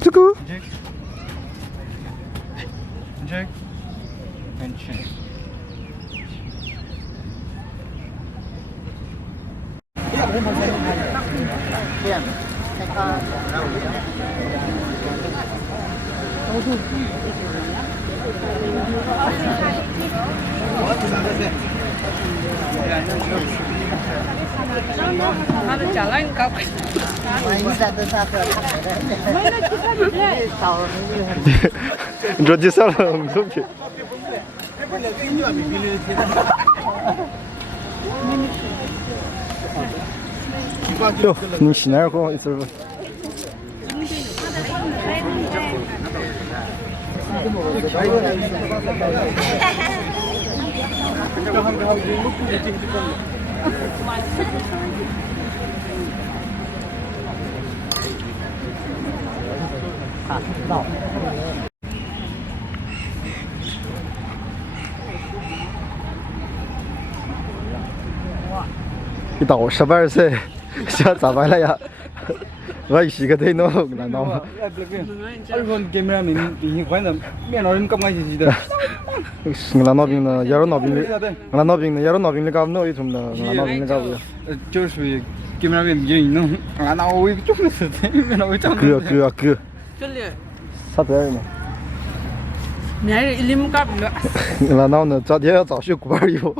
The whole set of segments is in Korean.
这个 Inject. And chin. Ada jalan kau. Roger salah mungkin. Yo,你洗哪个？一直。一到12岁，想咋办了呀？我洗个腿弄难道吗iPhone camera mình thì quay là mẹ nói đến công ngay gì đó. là nó bình là yaro nó bình là nó bình là yaro nó bình là cao nó ít thùng là nó bình là cao vậy. 就是camera mình gì nó là nó ôi chút nữa thế mẹ nói trong. Cưa. Chơi. Sao thế này? Mẹ lim cắp nữa. là nó nữa, cho thế早学古巴以后。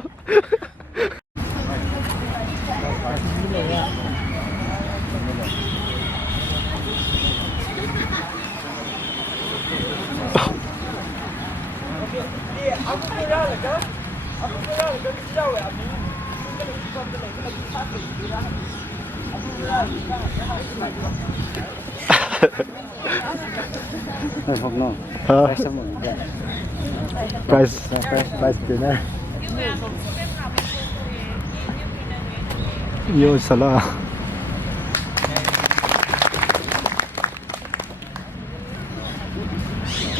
Không nó. Price dinner. Yo salah.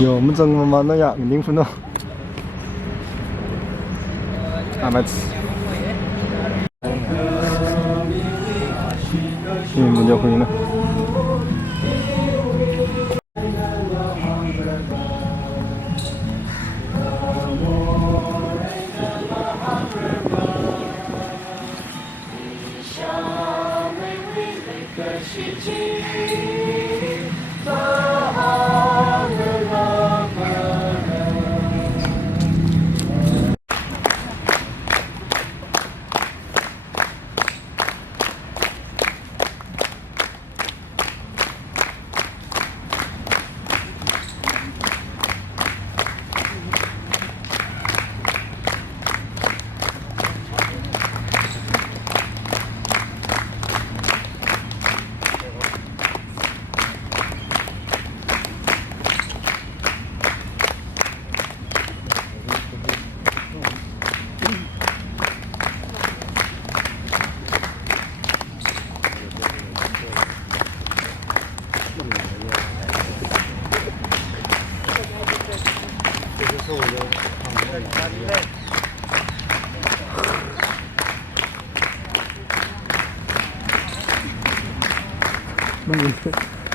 Yo, mình chẳng mà nó ya, mình đinh phun đâu. Mà. Mình vô khuyên nữa.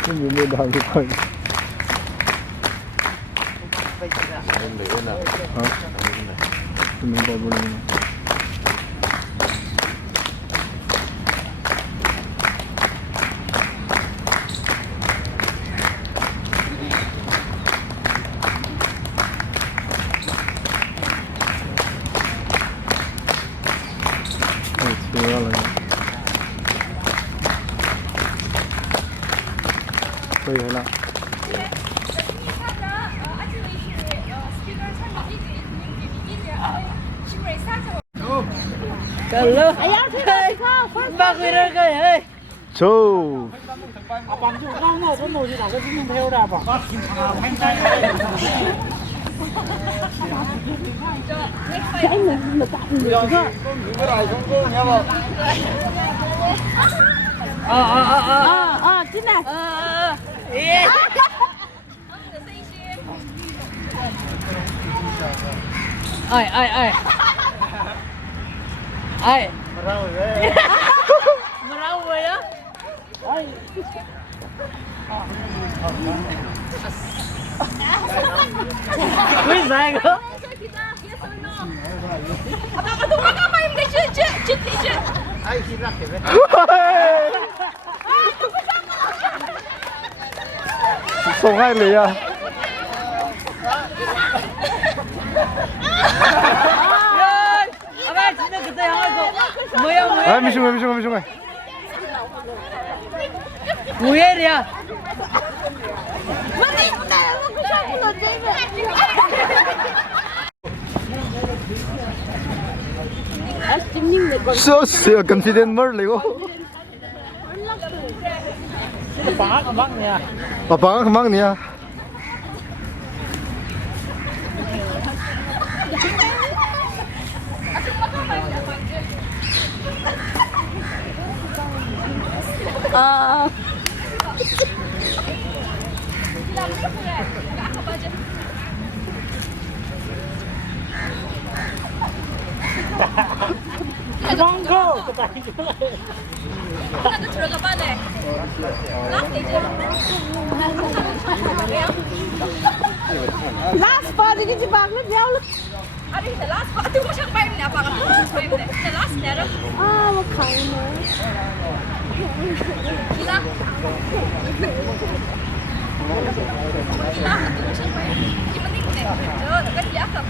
Mình nhìn đào được rồi. Mình bỏ bùn. Đây là Hello. Ba người đó cái ơi. Châu. Bằng chú không ngồi có ngồi thì đảo cái chúng theo đạp à? Cái mình tạm được thôi. Cái này không có nghe vào. Chính này. Ai. Merau rồi đó. Quý sai cơ. Không ai lì à. Abang, sini kita yang aku. Moya moya. 아 미싱해 미싱해 미싱해. Moya dia. So confident mer lego. Abang ni ah. Apa kemang ni ya? Last part ini si bang lu jauh lu. Ada kita last part tu macam baik ni apa kan? Baik ni. Kita last ni ada. Ah, mau kau ni. Gila. Gila tu macam baik. Yang penting ni. Jo, tak dia apa?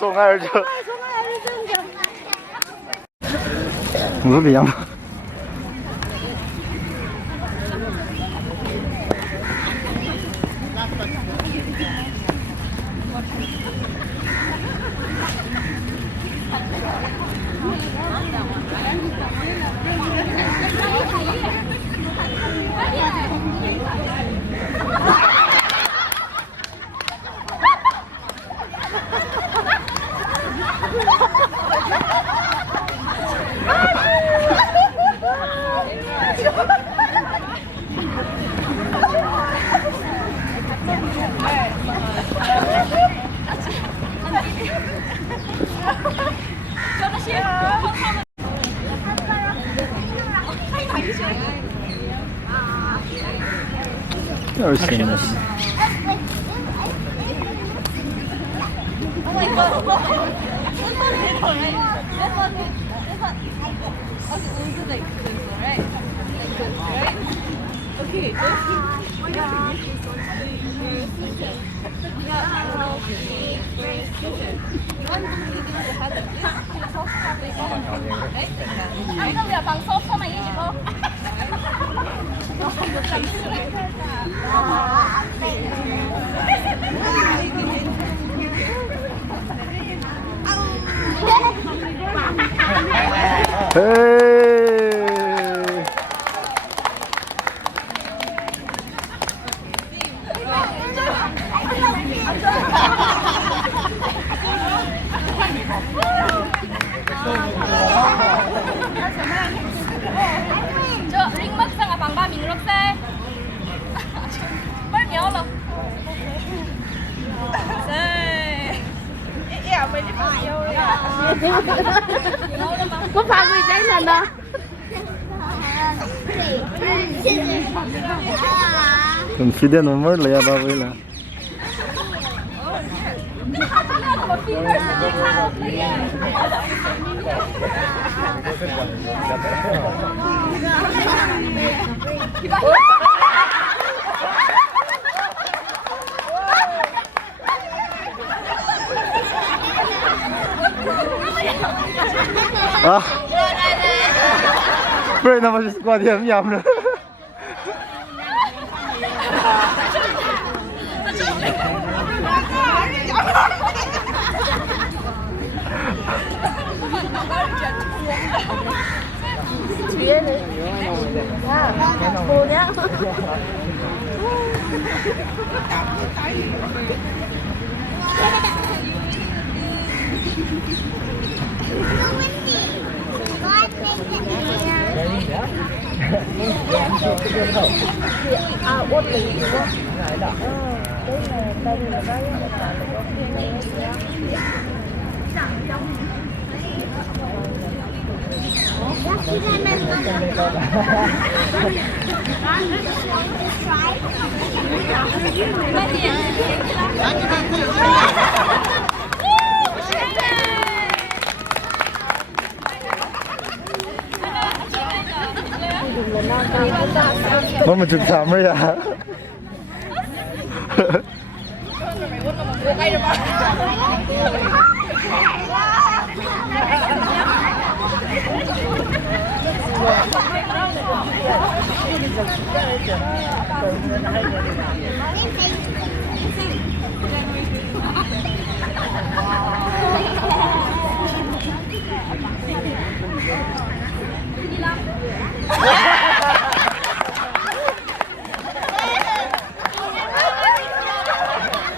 Song ai chứ. Ngứa bị không? 열심히 했어. Anh không được bằng sốt sao mày như chị cô? Hey. Cho ring mất sang bằng 3 mình lúc xe. Mới nhớ rồi. Xe. Ẻo mày đi bao nhiêu rồi à? Có phải người trái lần đó. Confident mer lah ya bapak lah. Ah. Bro, nama si squad diam nữa. Chuyện này. Buồn nhá. À, uất lý quá. Cái này tên là cái 我们就咱们呀。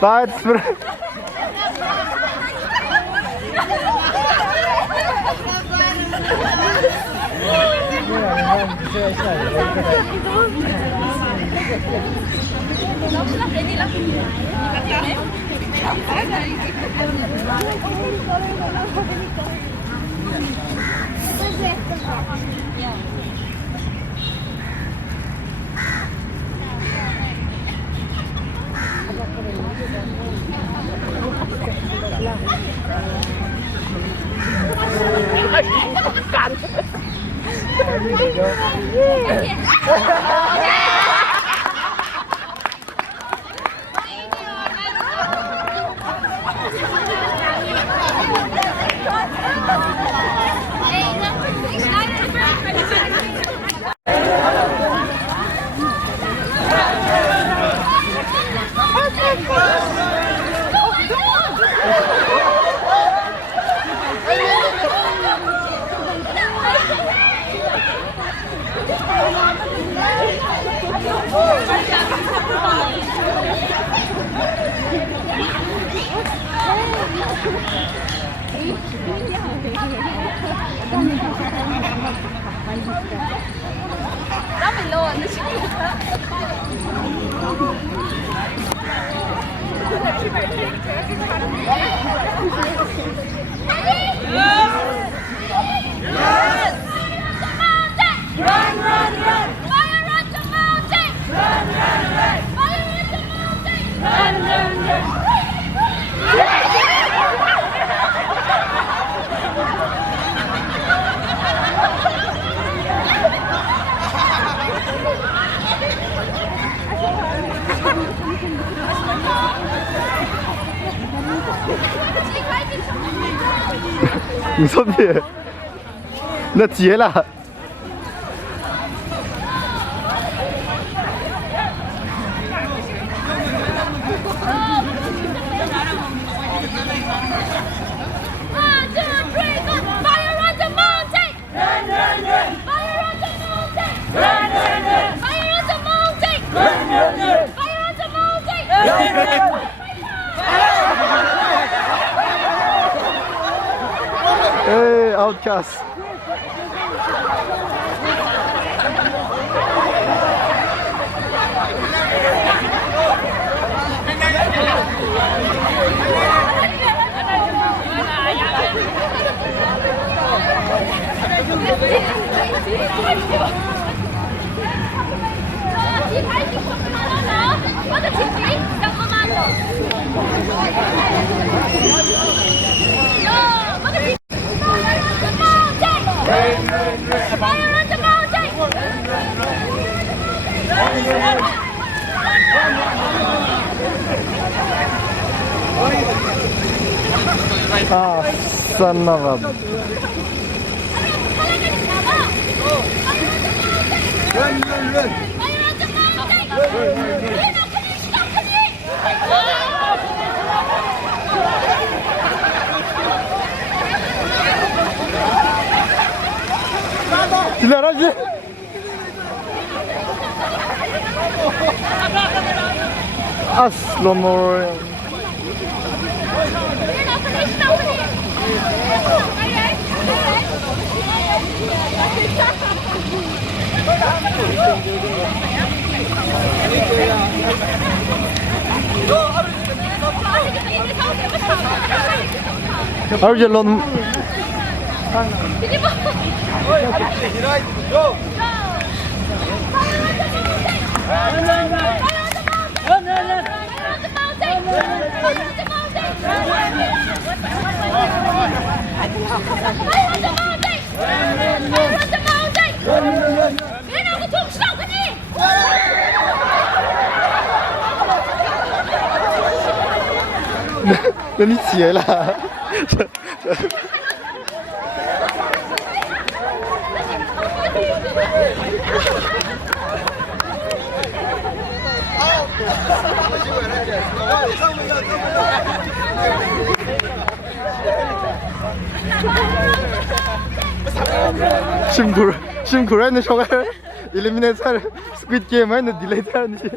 Bye.你说别，那结了。Hey, outcast. Ah, son of a... Dilara aja. Aslamor. Arjun 那你起来了。심쿠라 는 저걸 일리미네이션 스퀴드 게임 하는 딜레이 타는 지.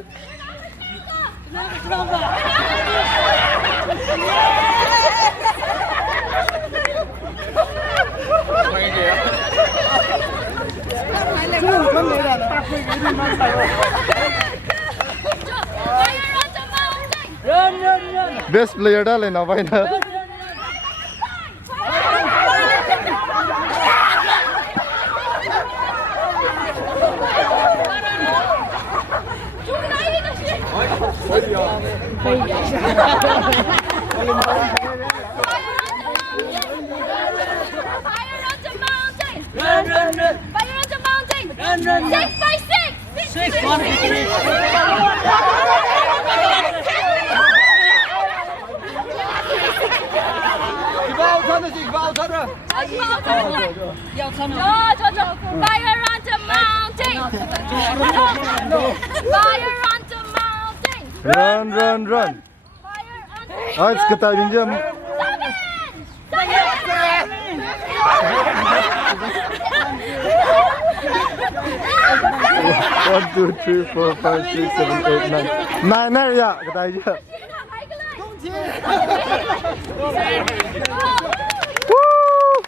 Best player dah le na bhai na. Run, run, run. Fire on the mountain. Run, run, run. 6 by 6. 6, 1, 3. Fire on the mountain. Fire on the mountain. Run, run, run. Fire on the Ah, it's kita pinjam. One, two, three, 4, 5, 6, 7, 8, 9. 9 ya, kita aja. Woo!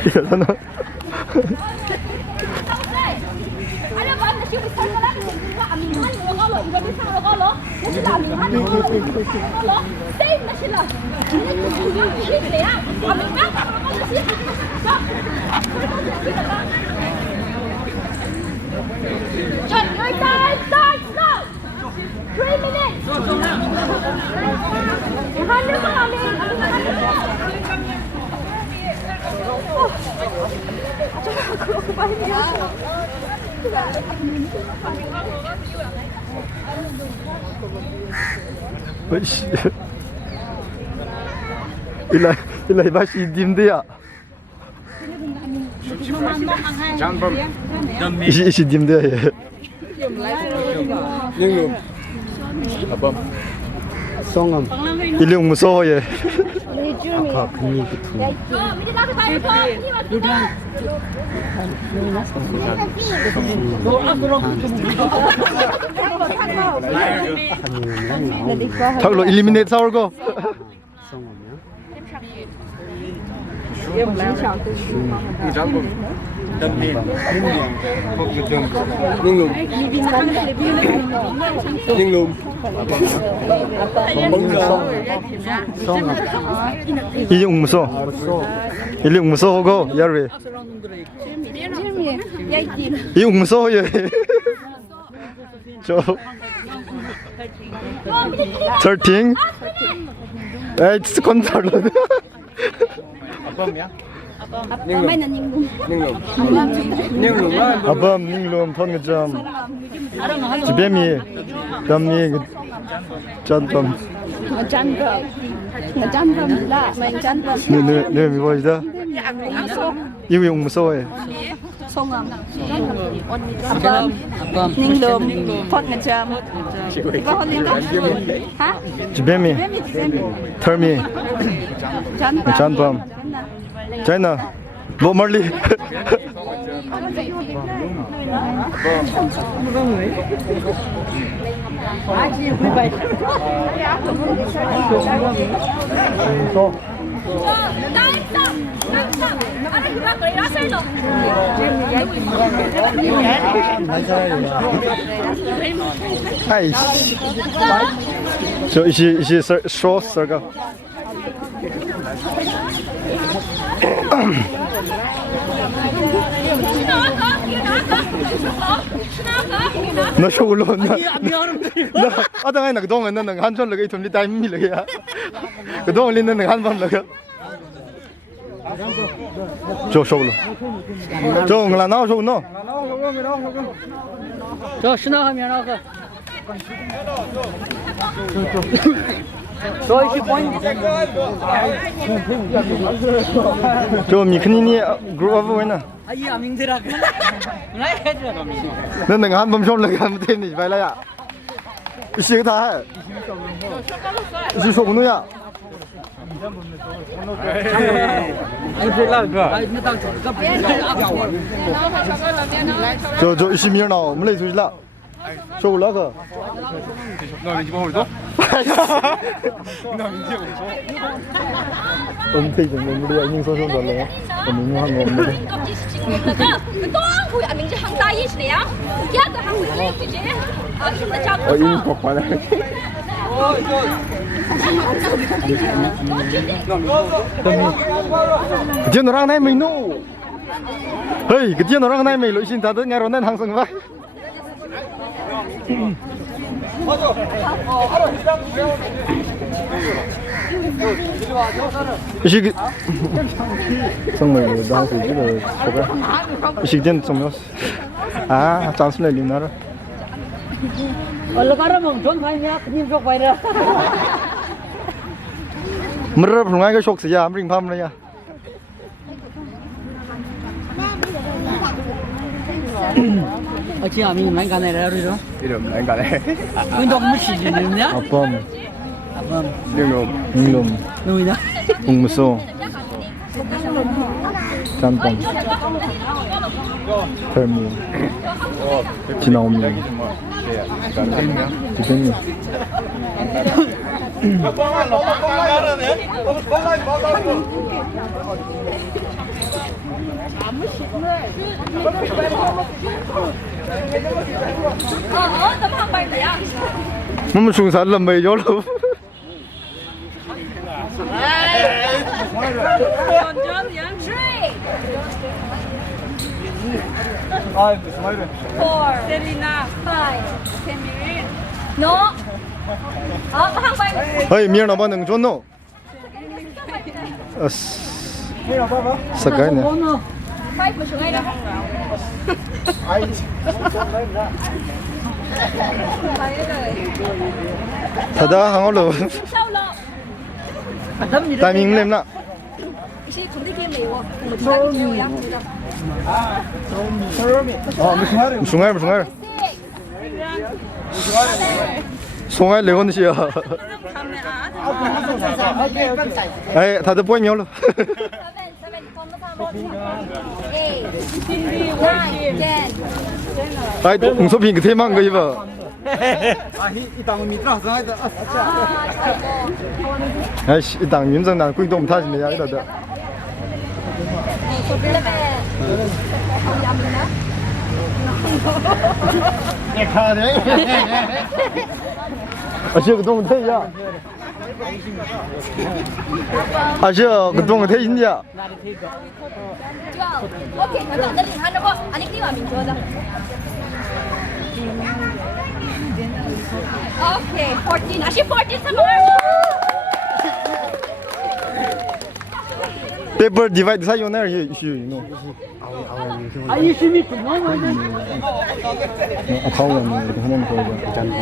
Iya sana. John, your time starts now. 3 minutes. Handle mo kami. Wais. Ilai bashi dim dia. Isi dim dia ya. Songam. Ilyong muso ya. Akak ni gitu. Thak lo eliminate sao ko. Ilyong muso. Ilyong muso ko yari. Ilyong muso ya. So 13. It's control. Abam ninglum phone jam. Jibemi damni jantam. Ne mi boy da. Ilyong muso ya. Ninglum, pot ngejam. Hah? Jibemi. Termi. Jantam. China. Bo Marley. 아이씨. 저 이시 쇼 서가. nó sâu luôn nó ở đây là cái đông nên là han chân là cái thùng đi tay mi là cái đông lên nên là han văn là cái cho sâu luôn cho là nó sâu nó 저 신나하면 나가. cho mình khi ni grow up với nè 아이 아밍들아. 나이 해줘. nên là han bấm sâu là han thêm thì phải là ạ cái ta cái số của nó ạ 저 20년 나와 뭐 lấy là số là cơ 너 민지 먹을 줘? 너 민지 먹을 줘? ông thấy chúng mình đi anh nhưng số rồi là mình ngon ngon đấy tôi mình chỉ hàng tay ít đấy á, giá cái hàng gì chứ chứ, ở hiện tại trong in cọc vào đây cái chuyện nó đang này mình nô hey cái chuyện nó đang này mình lỗi xin ta tới nghe rồi nên hàng sừng vậy 이식 정말 나한테 이거 저거 이식된 정말 아 찬스를 리나라 올라가라면 돈 파이냐? 그님 쪽 파이라. mơ from ngay cái sọc gì à mình pham này à 어찌 아밍 많이 가네라 우리로. 이름 안 가네. 운동 무시 되느냐? 아범 아범. 이름 잉놈 누구냐? 웅무소 짬뽕 털무 지나오미 지pen이 tấm hàng bánh đấy à? 뭐 중산 làm mấy chỗ đâu Còn chân nhá. 4 Selina 5 Semirin No hàng bánh 어이 미안 아빠 능 줬노 sakay ne 5 của chúng ấy đâu 다다 항어로 sao lọ 타이밍 렘나 chị chúng đi kia mèo một số nhiều lắm 무슨 송알 레원시야 에이 다들 보이면로 아이 동서빈 그 대만 거 입어 아이씨 이당 윤정난 꿀동 타진네 야 이러다 아저 그 동은 태야 아저 그 동은 태인야 오케이 잠깐 나 지금 하는 거 아니 끼와 민주하자 오케이 14 아시 14 somewhere paper divide sa yoner you know 아이 심이 너무 아카우는 이렇게 하는 거죠 잔잔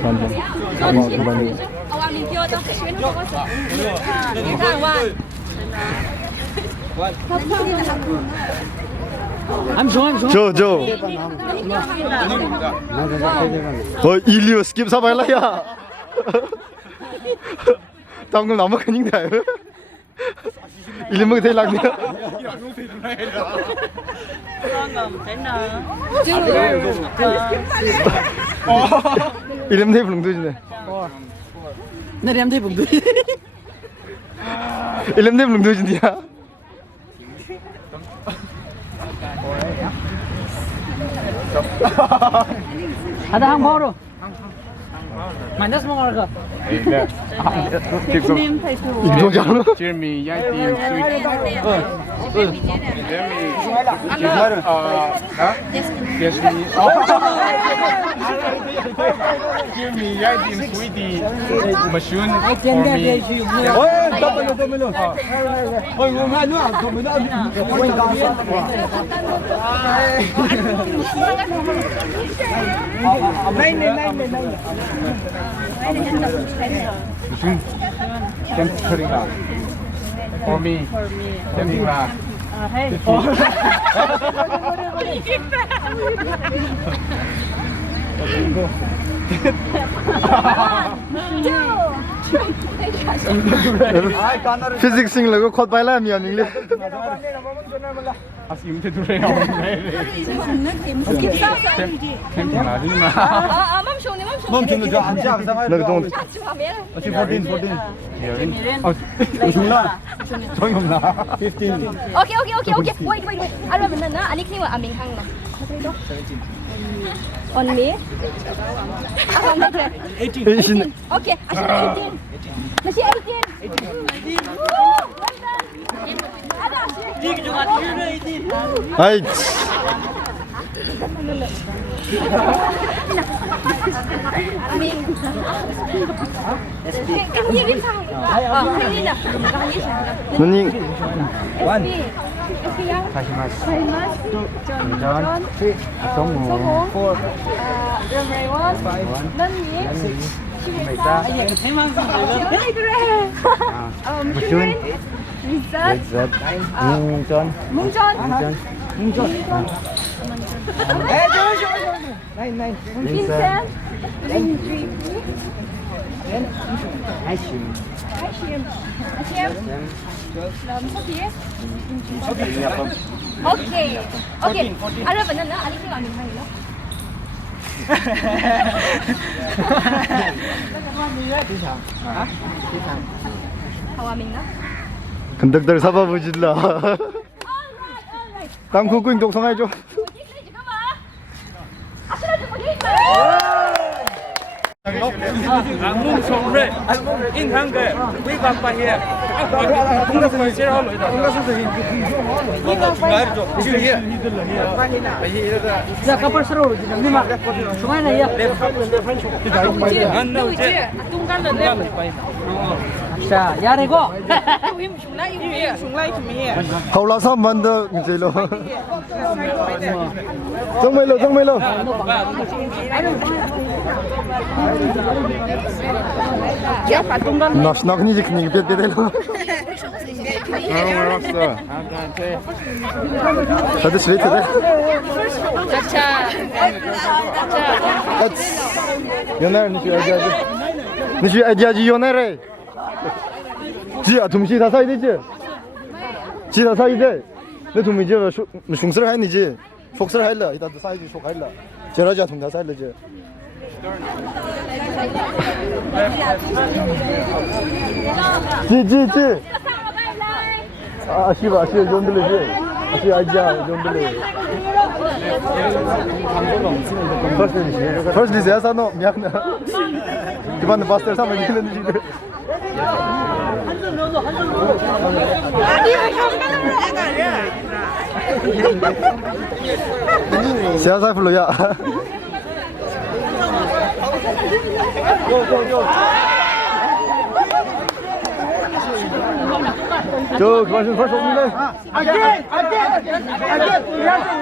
잔잔 아와 민주하자 시간 좀 먹었어 일단 원 저 일리오 스킵 사발라야 당근 남아 그닝다 이름은 되게 락네. 이름 되게 불능도지네. Nó đem thêm vùng túi. 이름 되게 불능도지냐? Ada hang bao rồi. Mày nó small rồi. 이게 뭐잖아? Jeremy, jij die sweet. Jeremy, Jeremy, jij die sweetie machine for me. Machine. Tempering for me. Tempering 피직스 싱라고 컷 바이라 미안잉래. Als iemand het doet, dan 멈추는 저 앉아. 나 동. 저기 없나? 오케이. Wait. 알아보면 나 아니 그냥 아밍항 나. 언니. 아, 18. 오케이. 아시 18. 다시 18. 아이. 아밍. cái gì cái sao? Cái gì nè? Cái gì sao? 너닝. 오케이. 알아보면 나 아니 그거 아닌가요? 하와민나? 건덕들 잡아보질라. 땅 굽고 인동 성해줘. Mung song re, in hunger, we got by here. Không có gì đâu rồi. Dạ kapal seru. Ni mak. Sungai này ya. Anh đâu chứ? Tung căn lên đây. Sa, ya này go. 하울라 3만 더 이제로. 정말로. 나스나그 니지 그니 뺏대대로. 다들 스웨트래. 자차. 연애 니시 아디아지 연애래. 지야 동시 다 사이 되지? 지다 사이 돼. 내 동미 저 숭스를 하니지. 속스를 할라. 이따도 사이지 속 할라. 저러자 동다 살려지. 지. 아시바 좀 들리지? 아시 아지야 좀 들리. First is essa no miakna. Kiban pastor sama gilin jibe. Siapa perlu ya? 저 그만큼 벌써 없는데. Again.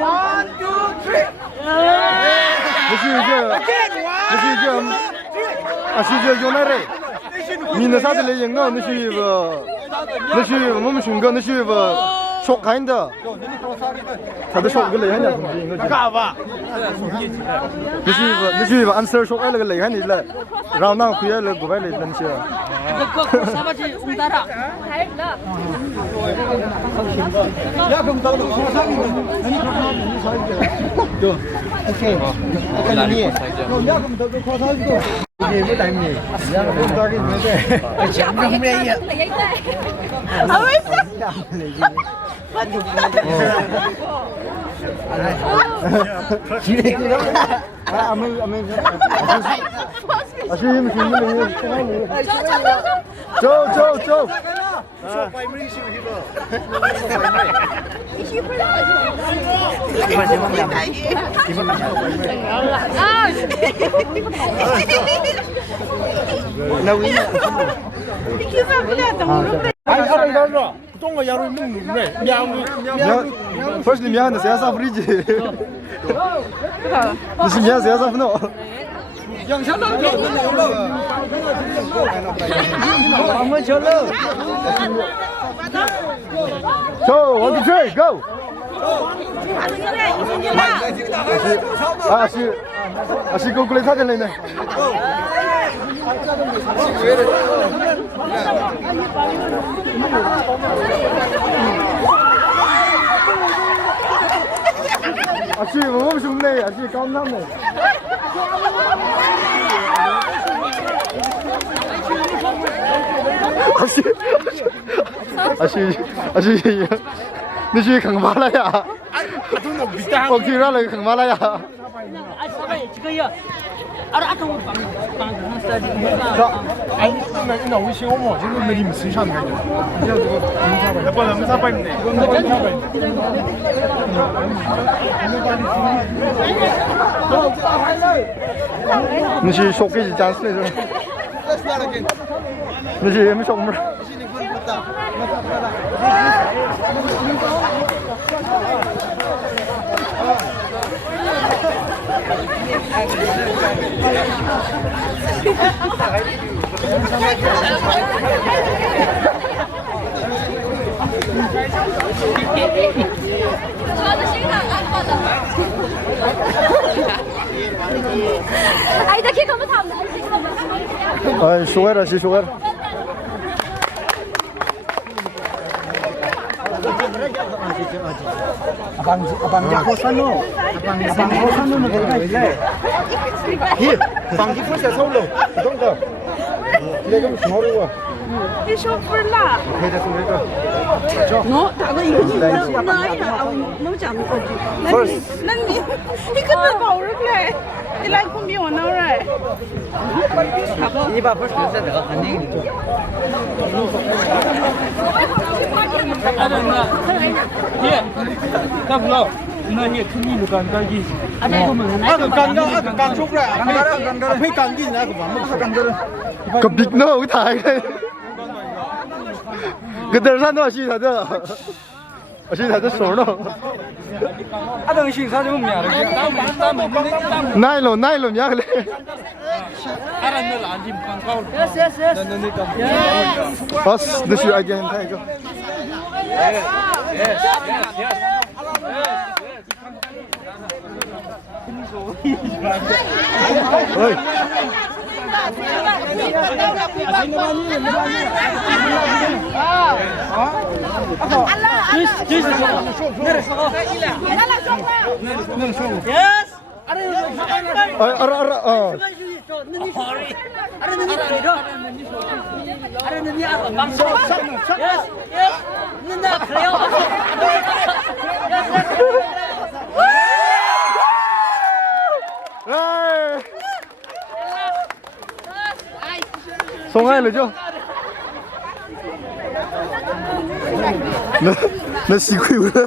One, two, three. 시저 요나래. 니는 사들래 영가 너시 뭐. 너시 몸 흉가 너시 뭐. 쇼 가인다. 다들 쇼个雷还呢，同志，我干吧。你去把 answer 쇼那个雷还你了，然后那回来了，国外来登去。这个啥吧去乌达拉。还的。你不带你，我们打给你们的，讲不没意。啊，为啥？啊，没，啊，是你们兄弟们，走。那为啥？中国羊肉弄没？不是你面的，谁啥不理解？你是面谁啥不弄？养小狼肉，我们吃肉。走，1 2 3 go。是过来他的来呢。是我们兄弟，是刚他们。你去看嘛了呀？我去让那个看嘛了呀？这个呀，啊，跟我帮设计。哎，那微信我嘛，就是那你们身上那个，那不能没啥摆的，你去说给你讲是那种，你去没说过吗？哎，这可不他们，哎，说了是说了。Abang kosan lo. Abang kosan lo nak kena ile. Hier, bang di pusat solo. Betul tak? Dia kan semua orang. 你说不是辣，可以的，可以的。我打个游戏那呀，我讲不过去。那你跟着跑着来，你来空比我弄来。你把不是在这个肯定的。干不了，那也肯定是干干的。干出来，配干净那个嘛，不是干的。个 big no 台的。个德山多西他的，西他的手呢。啊，等新啥就面了，奈了面了。啊，那垃圾放高了。Bas, dus je uitgaan kijken. Hoi. Xong ngay rồi chưa? Nó xì quỷ rồi.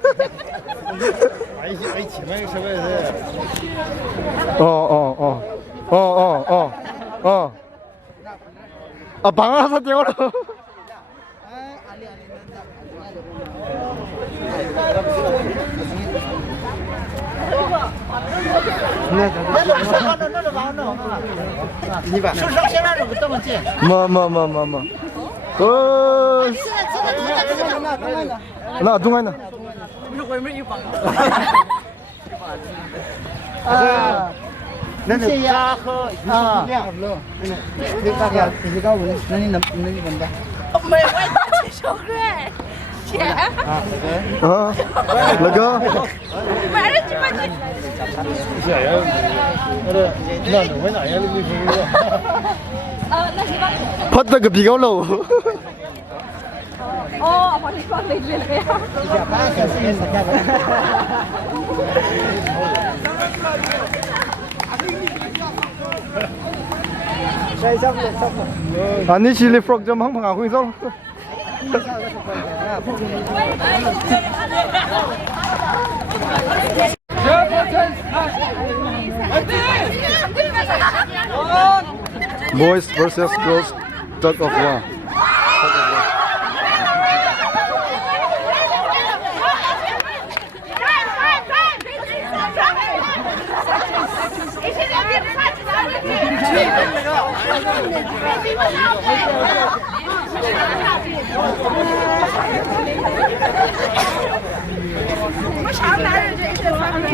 À bằng sao tiêu đâu? Mà. 나 동아나. 아. 谢谢啊。啊。这大概这个我那你能的。没有，我去收个钱。那个。买了几块钱。拍个比较老。哦，我你放那边了呀。anh ấy chỉ lấy frog jam không phẳng không sao boys versus girls tug of war我上哪儿这是方便？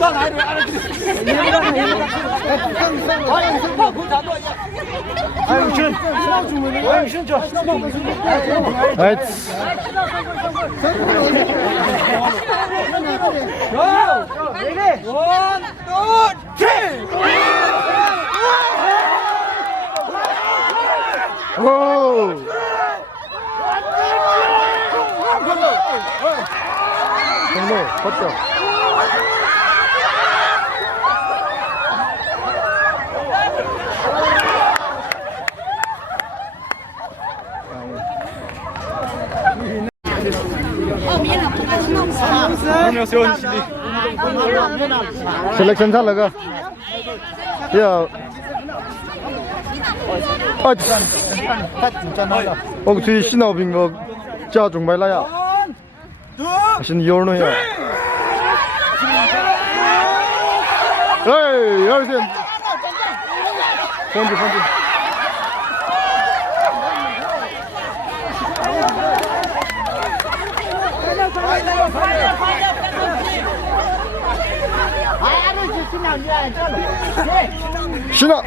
到哪里？还有chân，还有chân chưa？哎。One, two, three. Oh. 정말 컸죠. 셀렉션 잘 나가. 야. 저희 신업인 거 짜증 말라야. 신 요노야. 에이, 열쇠. 번지. 신아.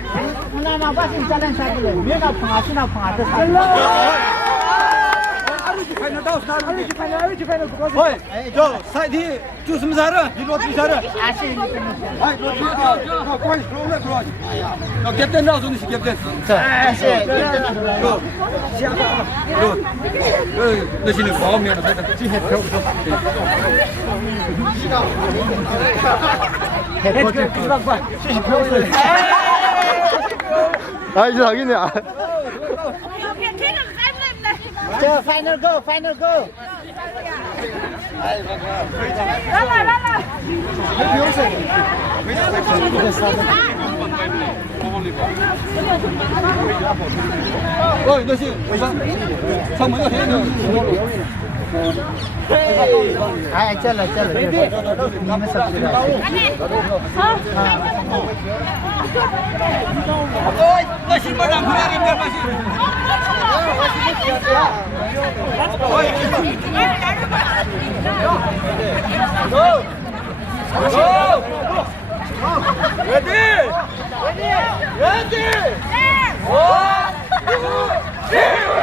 喂，走，赛题就什么啥人？你落地啥人？哎，落地啊！关系，落地。要 captain 绕住你是 captain。是。go， 下吧。go， 那是你方面的，这些票不多。谢谢票子。아 이제 당이네. 저 final go. 어, 너 지금 상문 이거 해야 돼. 아, चलो. मैं सब ôi, nó xin bảo đảm không em mà xin. Ready? One, two, three.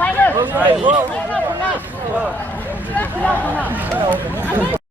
final.